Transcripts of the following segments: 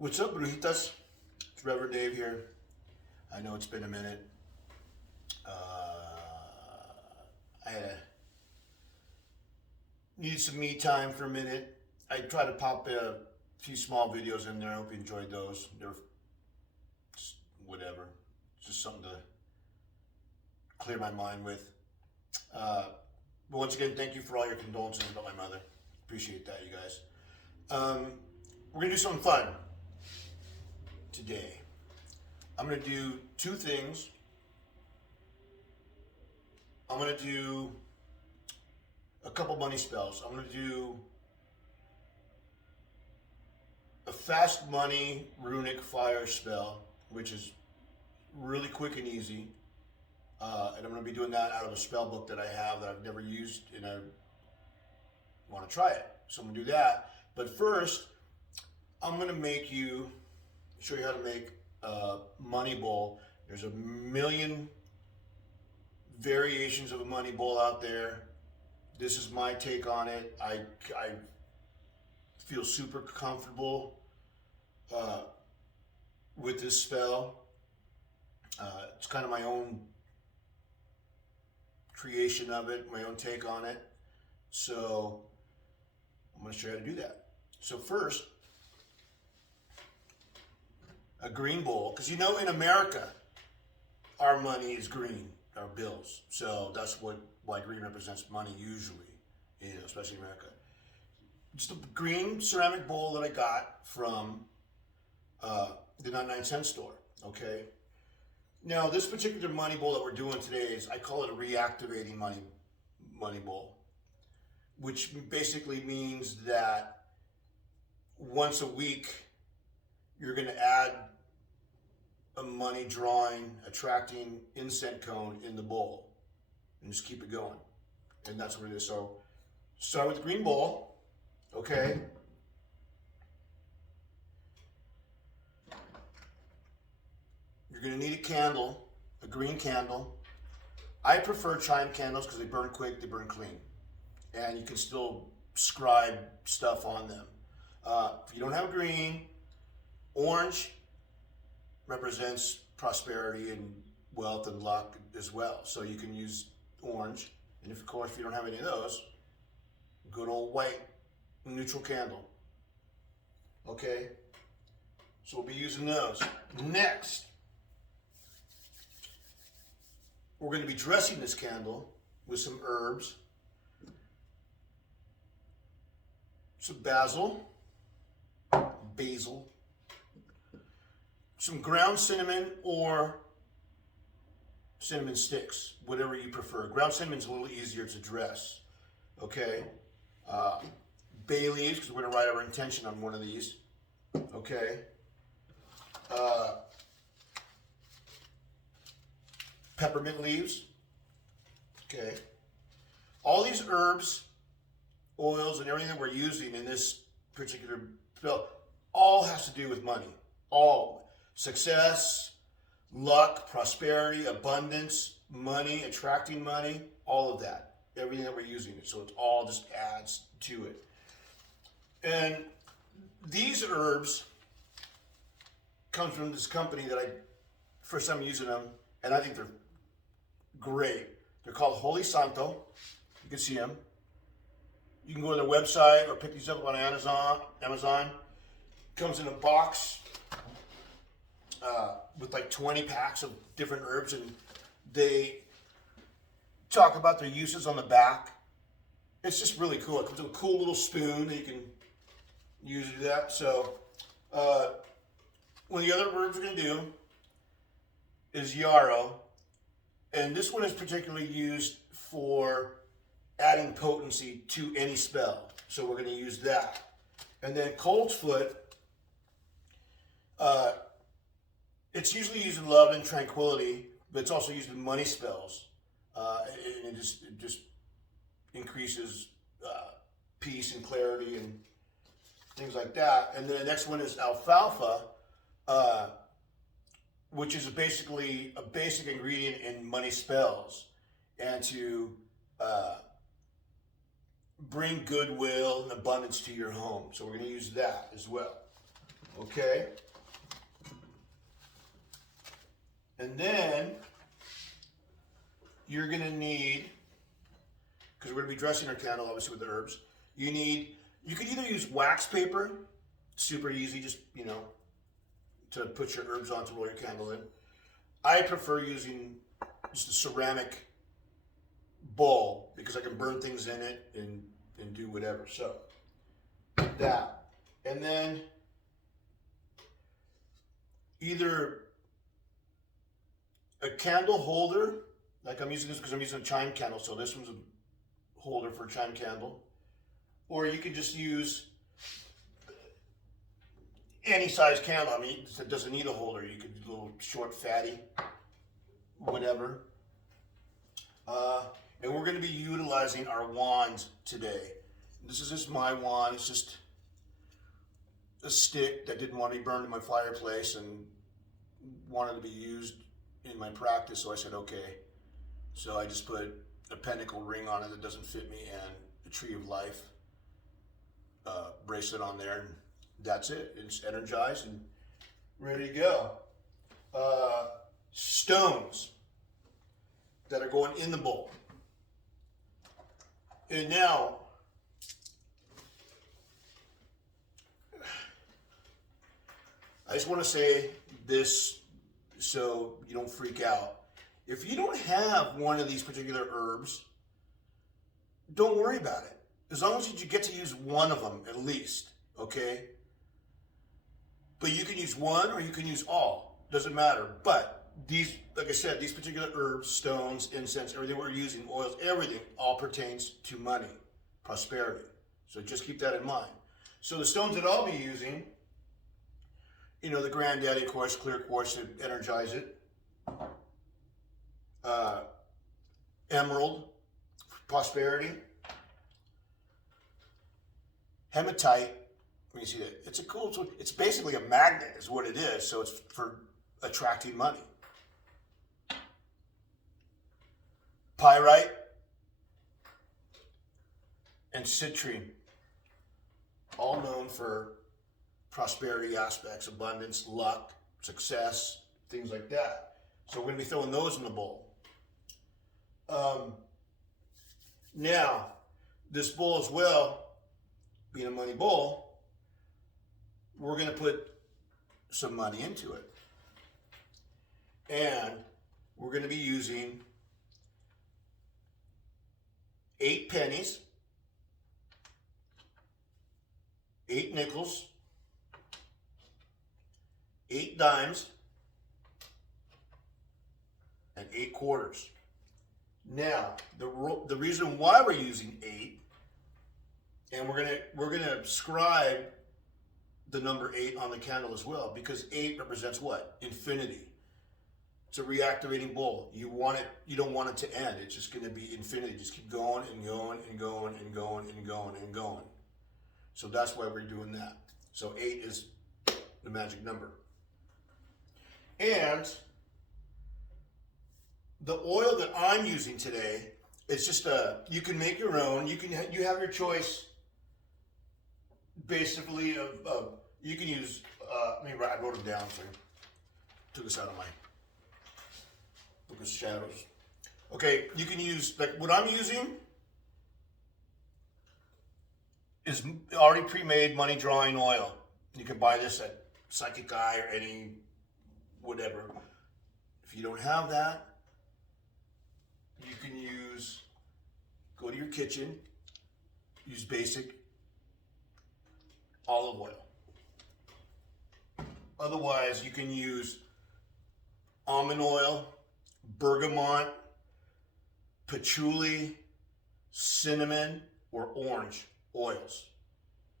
What's up, Brujitas? It's Reverend Dave here. I know it's been a minute. I needed some me time for a minute. I tried to pop a few small videos in there. I hope you enjoyed those. They're just whatever. Just something to clear my mind with. But once again, thank you for all your condolences about my mother. Appreciate that, you guys. We're going to do something fun today. I'm going to do two things. I'm going to do a couple money spells. I'm going to do a fast money runic fire spell, which is really quick and easy. And I'm going to be doing that out of a spell book that I have that I've never used, and I want to try it. So I'm going to do that. But first, I'm going to show you how to make a money bowl. There's a million variations of a money bowl out there. This is my take on it. I feel super comfortable with this spell. It's kind of my own creation of it, my own take on it. So I'm going to show you how to do that. So first, a green bowl, because in America, our money is green, our bills. So that's why green represents money usually, especially in America. Just a green ceramic bowl that I got from the 99-cent store, okay? Now, this particular money bowl that we're doing today I call it a reactivating money bowl, which basically means that once a week, you're going to add a money drawing, attracting incense cone in the bowl and just keep it going. And that's what it is. So start with the green bowl, okay? You're going to need a candle, a green candle. I prefer chime candles because they burn quick, they burn clean. And you can still scribe stuff on them. If you don't have green, orange represents prosperity and wealth and luck as well. So you can use orange. And of course, if you don't have any of those, good old white neutral candle. Okay? So we'll be using those. Next, we're going to be dressing this candle with some herbs, some basil, some ground cinnamon or cinnamon sticks, whatever you prefer. Ground cinnamon's a little easier to dress, okay? Bay leaves, because we're going to write our intention on one of these, okay? Peppermint leaves, okay? All these herbs, oils, and everything that we're using in this particular spell all has to do with money. All. Success, luck, prosperity, abundance, money, attracting money, all of that. Everything that we're using. So it all just adds to it. And these herbs come from this company that first time using them, and I think they're great. They're called Holy Santo. You can see them. You can go to their website or pick these up on Amazon. Comes in a box with like 20 packs of different herbs, and they talk about their uses on the back. It's just really cool. It comes with a cool little spoon that you can use to do that. So one of the other herbs we're going to do is yarrow, and this one is particularly used for adding potency to any spell. So we're going to use that. And then coltsfoot, it's usually used in love and tranquility, but it's also used in money spells. And it just increases peace and clarity and things like that. And then the next one is alfalfa, which is basically a basic ingredient in money spells, and to bring goodwill and abundance to your home. So we're going to use that as well. Okay? And then you're going to need, because we're going to be dressing our candle obviously with the herbs, you could either use wax paper, super easy, just, to put your herbs on to roll your candle in. I prefer using just a ceramic bowl because I can burn things in it and do whatever. So that, and then either a candle holder, like I'm using this because I'm using a chime candle, so this one's a holder for a chime candle, or you can just use any size candle. I mean, it doesn't need a holder. You could do a little short, fatty, whatever. And we're going to be utilizing our wands today. This is just my wand. It's just a stick that didn't want to be burned in my fireplace and wanted to be used in my practice, so I said okay. So I just put a pentacle ring on it that doesn't fit me and a tree of life bracelet on there, and that's it. It's energized and ready to go. Stones that are going in the bowl. And now, I just want to say this so you don't freak out. If you don't have one of these particular herbs, don't worry about it. As long as you get to use one of them at least, okay? But you can use one or you can use all. Doesn't matter. But these, like I said, these particular herbs, stones, incense, everything we're using, oils, everything all pertains to money, prosperity. So just keep that in mind. So the stones that I'll be using, the granddaddy, of course, clear quartz to energize it. Emerald, prosperity. Hematite, when you see that, it's a cool tool. It's basically a magnet is what it is, so it's for attracting money. Pyrite and citrine, all known for prosperity aspects, abundance, luck, success, things like that. So we're going to be throwing those in the bowl. Now, this bowl as well, being a money bowl, we're going to put some money into it. And we're going to be using 8 pennies, 8 nickels, 8 dimes, and 8 quarters. Now, the reason why we're using 8, and we're gonna scribe the number 8 on the candle as well, because 8 represents what? Infinity. It's a reactivating bowl. You don't want it to end. It's just gonna be infinity. Just keep going and going and going and going and going and going. So that's why we're doing that. So 8 is the magic number. And the oil that I'm using today, it's just you can make your own. You have your choice. Basically, you can use. I wrote them down, so I took this out of my book of shadows. Okay, you can use, like what I'm using is already pre-made money drawing oil. You can buy this at Psychic Eye or any whatever. If you don't have that, you can go to your kitchen, use basic olive oil. Otherwise, you can use almond oil, bergamot, patchouli, cinnamon, or orange oils.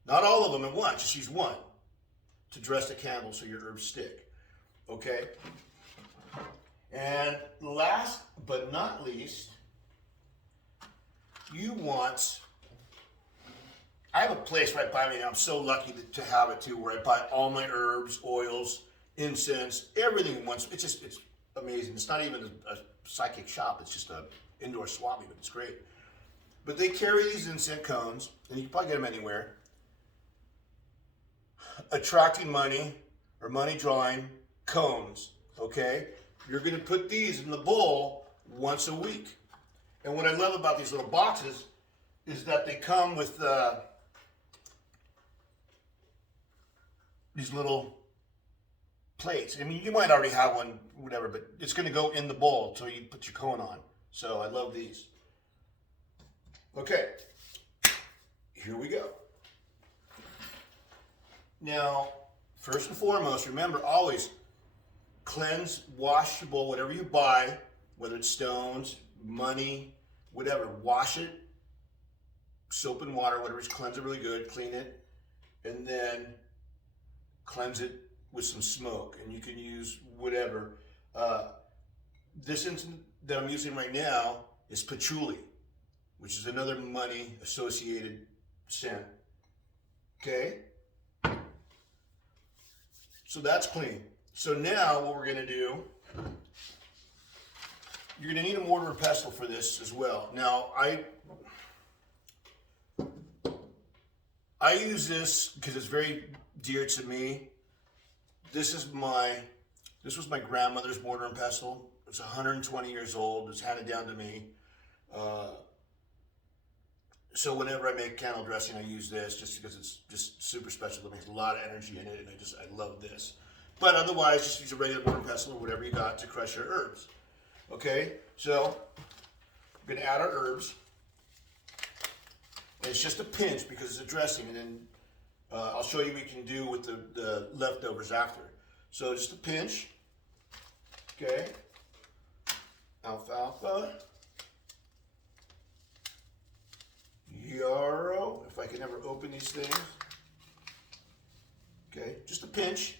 Not all of them at once, just use one to dress the candle so your herbs stick. Okay? And last but not least, I have a place right by me, and I'm so lucky to have it too, where I buy all my herbs, oils, incense, everything in one. It's amazing. It's not even a psychic shop. It's just an indoor swap meet, but it's great. But they carry these incense cones, and you can probably get them anywhere. attracting money or money drawing cones, okay? You're gonna put these in the bowl once a week. And what I love about these little boxes is that they come with these little plates. I mean, you might already have one, whatever, but it's gonna go in the bowl until you put your cone on. So I love these. Okay, here we go. Now, first and foremost, remember always cleanse, wash your bowl, whatever you buy, whether it's stones, money, whatever, wash it, soap and water, whatever, just cleanse it really good, clean it, and then cleanse it with some smoke. And you can use whatever. This instant that I'm using right now is patchouli, which is another money associated scent. Okay? So that's clean. So now what we're gonna do, you're gonna need a mortar and pestle for this as well. Now I use this because it's very dear to me. This was my grandmother's mortar and pestle. It's 120 years old. It's handed down to me. So whenever I make candle dressing, I use this just because it's just super special. It makes a lot of energy in it, and I love this. But otherwise, just use a regular mortar and pestle or whatever you got to crush your herbs. Okay, so we're gonna add our herbs. And it's just a pinch because it's a dressing, and then I'll show you what you can do with the leftovers after. So just a pinch, okay, alfalfa, yarrow, if I can ever open these things, okay, just a pinch.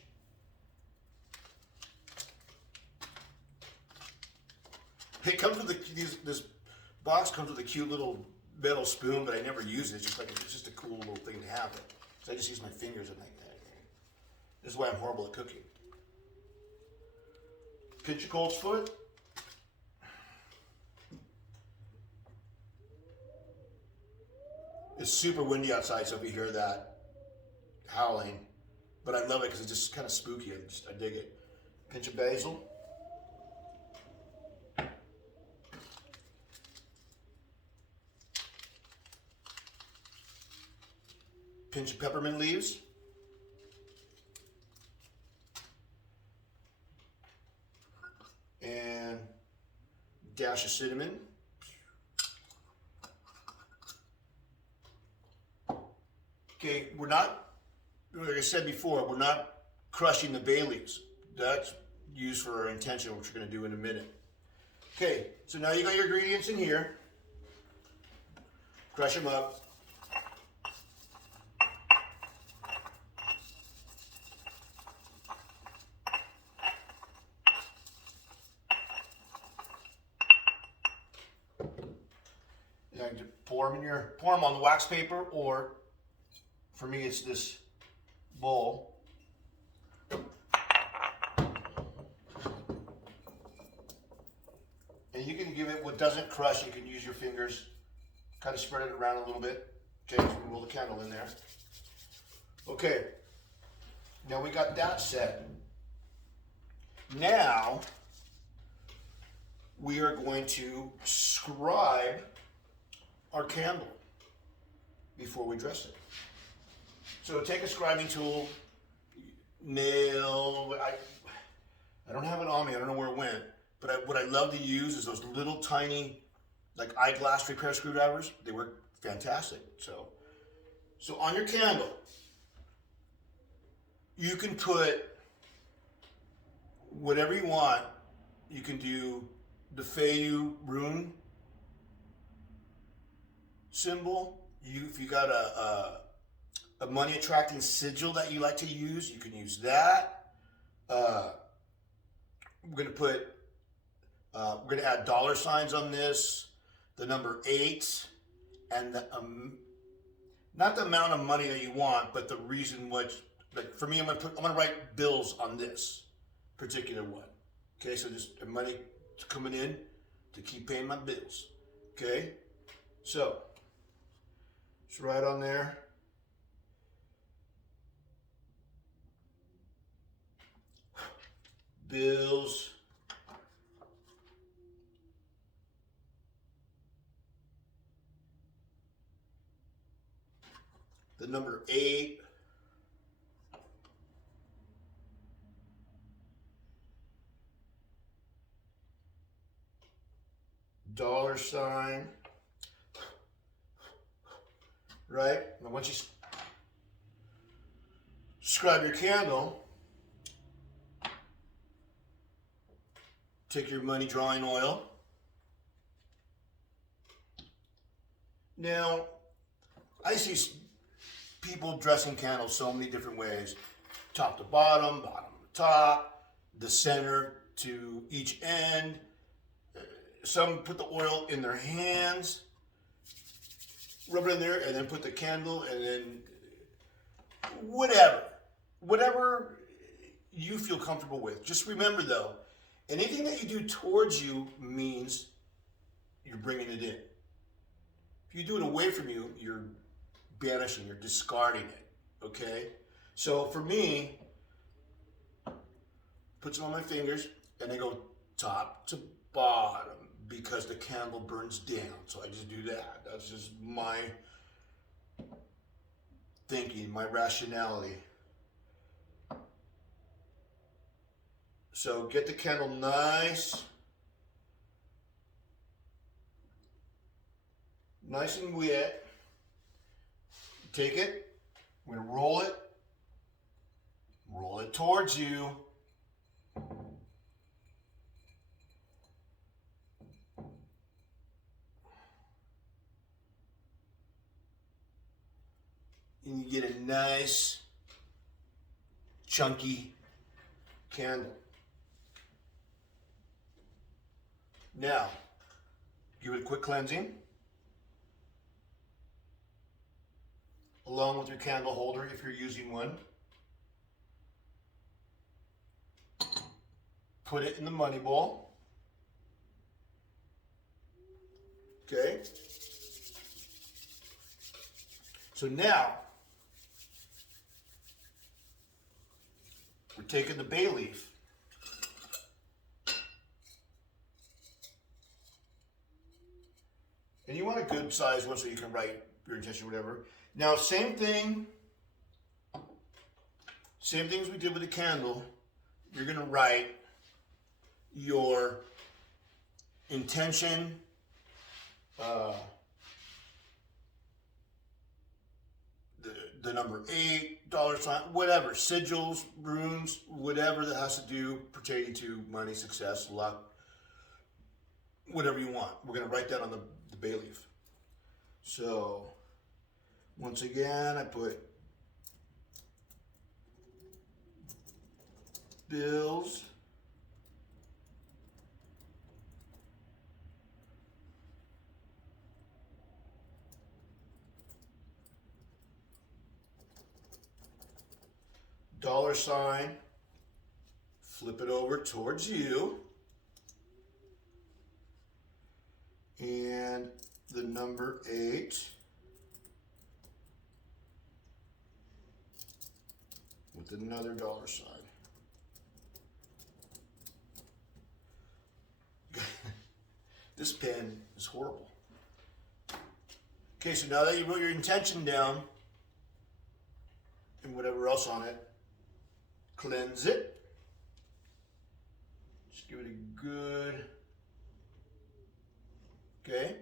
It comes with this box comes with a cute little metal spoon, but I never use it. It's just a cool little thing to have. So I just use my fingers and like that. This is why I'm horrible at cooking. Pinch your colt's foot. It's super windy outside, so if you hear that howling, but I love it because it's just kind of spooky. I dig it. Pinch of basil. Pinch of peppermint leaves. And dash of cinnamon. Okay, we're not, like I said before, we're not crushing the bay leaves. That's used for our intention, which we're going to do in a minute. Okay, so now you got your ingredients in here. Crush them up. Pour them on the wax paper, or for me it's this bowl. And you can give it what doesn't crush. You can use your fingers, kind of spread it around a little bit. Okay, so we roll the candle in there. Okay, now we got that set. Now we are going to scribe our candle before we dress it. So take a scribing tool, nail, I don't have it on me, I don't know where it went, but what I love to use is those little tiny, like eyeglass repair screwdrivers. They work fantastic. So on your candle, you can put whatever you want. You can do the Feu rune symbol. If you got a money attracting sigil that you like to use, you can use that. We're gonna add dollar signs on this, the number 8, and not the amount of money that you want, but the reason which. Like for me, I'm gonna write bills on this particular one. Okay, so just money coming in to keep paying my bills. Okay, so it's right on there. bills. The number 8. Dollar sign. Right? Now once you describe your candle, take your money drawing oil. Now, I see people dressing candles so many different ways. Top to bottom, bottom to top, the center to each end. Some put the oil in their hands, rub it in there, and then put the candle, and then whatever you feel comfortable with. Just remember though, anything that you do towards you means you're bringing it in. If you do it away from you, you're banishing, you're discarding it, okay? So for me, put some on my fingers, and they go top to bottom because the candle burns down. So I just do that. That's just my thinking, my rationality. So get the candle nice and wet. Take it, we're gonna roll it towards you. And you get a nice, chunky candle. Now, give it a quick cleansing, along with your candle holder if you're using one. Put it in the money bowl. Okay. So now, we're taking the bay leaf. And you want a good size one so you can write your intention, whatever. Now, same thing as we did with the candle. You're gonna write your intention, the number 8, dollar sign, whatever, sigils, runes, whatever that has to do pertaining to money, success, luck, whatever you want. We're gonna write that on the bay leaf. So once again, I put bills, dollar sign, flip it over towards you, and the number 8 with another dollar sign. This pen is horrible. Okay, so now that you wrote your intention down and whatever else on it, cleanse it. Just give it a good, okay?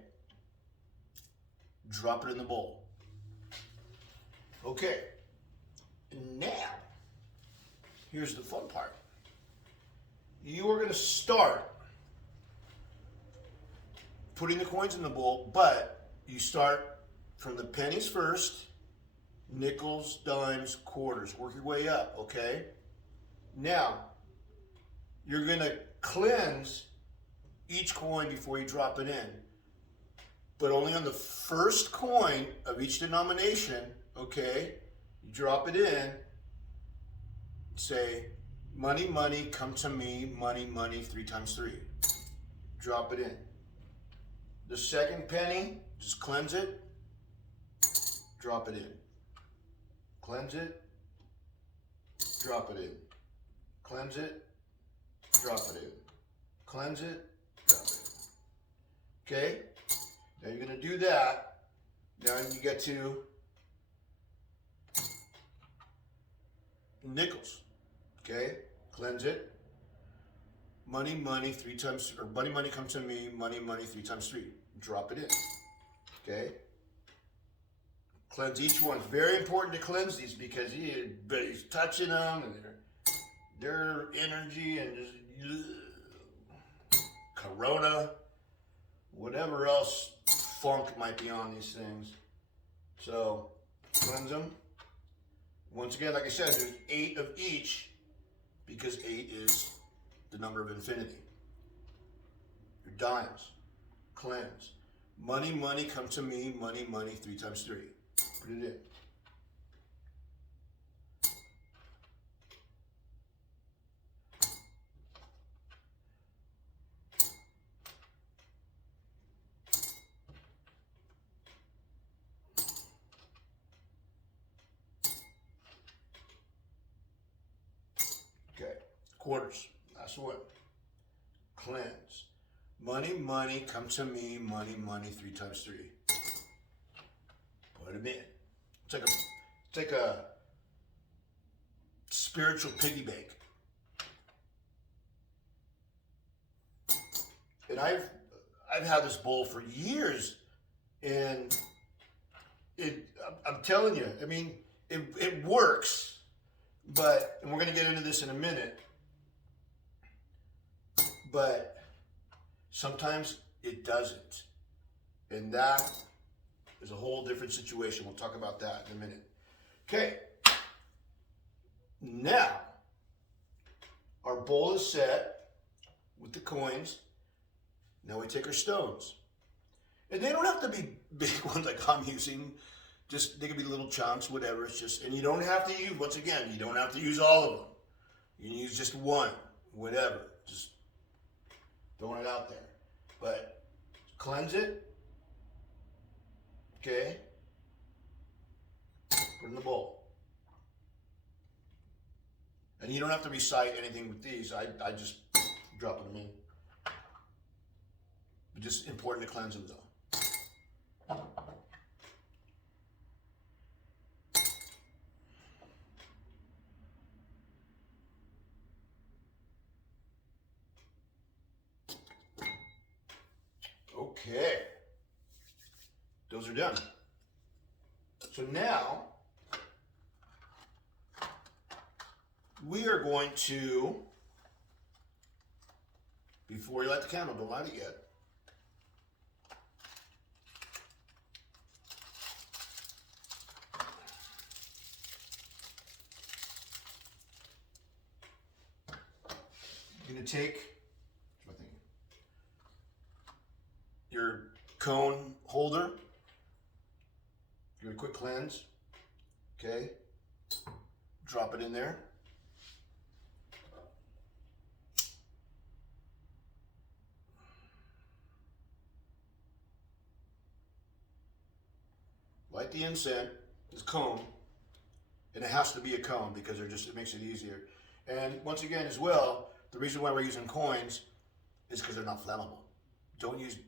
Drop it in the bowl. Okay, now, here's the fun part. You are gonna start putting the coins in the bowl, but you start from the pennies first, nickels, dimes, quarters. Work your way up, okay? Now, you're gonna cleanse each coin before you drop it in, but only on the first coin of each denomination, okay? You drop it in, say, money, money, come to me, money, money, 3 times 3. Drop it in. The second penny, just cleanse it, drop it in. Cleanse it, drop it in. Cleanse it, drop it in. Cleanse it, drop it in. Okay? Now you're going to do that. Now you get to nickels. Okay? Cleanse it. Money, money, 3 times, or money, money, come to me. Money, money, 3 times 3. Drop it in. Okay? Cleanse each one. It's very important to cleanse these because he's touching them and their energy and just corona, whatever else funk might be on these things. So cleanse them. Once again, like I said, there's 8 of each because 8 is the number of infinity. Your dimes, cleanse. Money, money, come to me. Money, money, 3 times 3. Put it in. Okay, quarters, last one. Cleanse. Money, money, come to me. Money, money, 3 times 3. Put them in. It's like a spiritual piggy bank. And I've had this bowl for years, and I'm telling you, I mean, it works. But, and we're going to get into this in a minute, but sometimes it doesn't. And that is a whole different situation. We'll talk about that in a minute. Okay. Now, our bowl is set with the coins. Now we take our stones. And they don't have to be big ones like I'm using. Just, they can be little chunks, whatever. It's just, and you don't have to use, once again, you don't have to use all of them. You can use just one, whatever. Just throwing it out there. But cleanse it. Okay. Put it in the bowl. And you don't have to recite anything with these. I just drop them in. But just important to cleanse them though. Okay, those are done. So now we are going to, before you light the candle, don't light it yet. You're going to take your cone holder, your quick cleanse, okay? Drop it in there. Light the incense, this cone, and it has to be a cone because it makes it easier. And once again as well, the reason why we're using coins is because they're not flammable. Don't use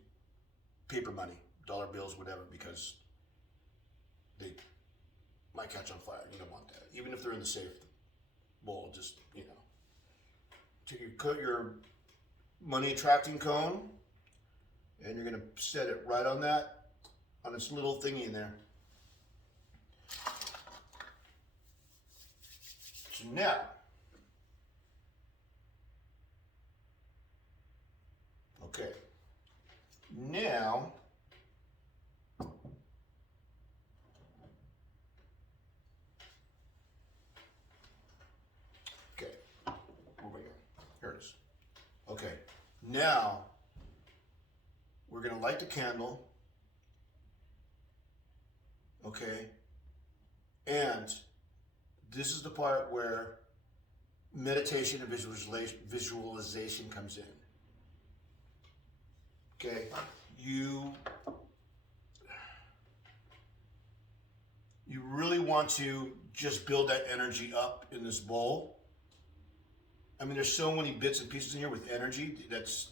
paper money, dollar bills, whatever, because they might catch on fire. You don't want that. Even if they're in the safe bowl, just, take your money attracting cone, and you're going to set it right on this little thingy in there. So now, okay. Now, okay, where we go? Here it is. Okay, now we're going to light the candle, okay, and this is the part where meditation and visualization comes in. Okay, you really want to just build that energy up in this bowl I mean, there's so many bits and pieces in here with energy that's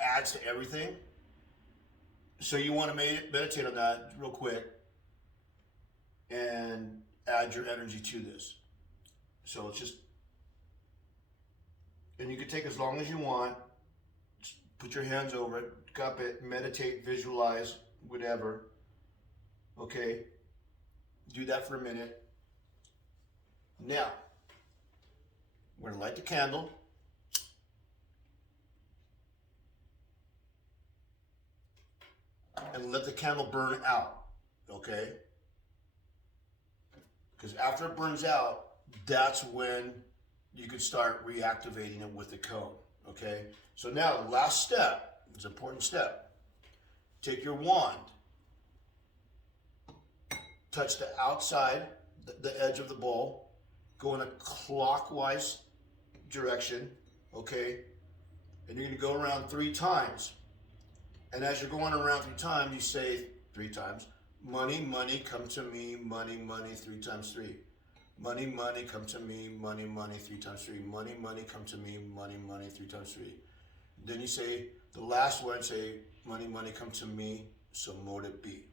adds to everything. So you want to meditate on that real quick and add your energy to this. So it's just, and you can take as long as you want. Just put your hands over it, cup it, meditate, visualize, whatever. Okay, do that for a minute. Now, we're gonna light the candle. And let the candle burn out, okay? Because after it burns out, that's when you can start reactivating it with the cone, okay? So now the last step is an important step. Take your wand, touch the outside, the edge of the bowl, go in a clockwise direction, okay? And you're gonna go around 3 times. And as you're going around 3 times, you say 3 times, money, money, come to me, money, money, 3 times 3. Money, money, come to me, money, money, 3 times 3. Money, money, come to me, money, money, 3 times 3. Then you say the last one, say, money, money, come to me, so mote it be.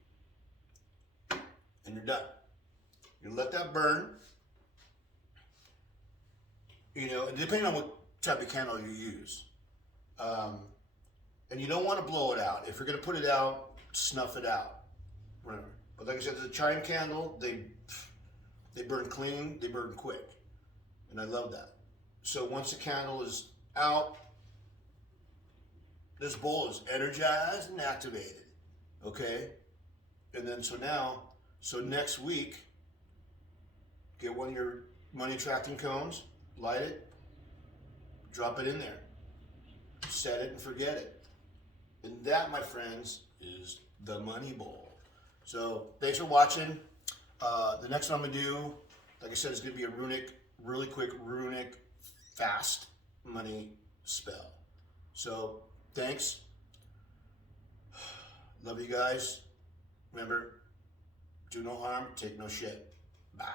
And you're done. You let that burn. You know, depending on what type of candle you use. And you don't want to blow it out. If you're going to put it out, snuff it out. Remember. But like I said, the chime candle, they burn clean, they burn quick. And I love that. So once the candle is out, this bowl is energized and activated. Okay? And then so next week, get one of your money attracting cones, light it, drop it in there. Set it and forget it. And that, my friends, is the money bowl. So thanks for watching. The next one I'm gonna do, like I said, is gonna be a really quick runic, fast money spell. So thanks. Love you guys. Remember, do no harm, take no shit. Bye.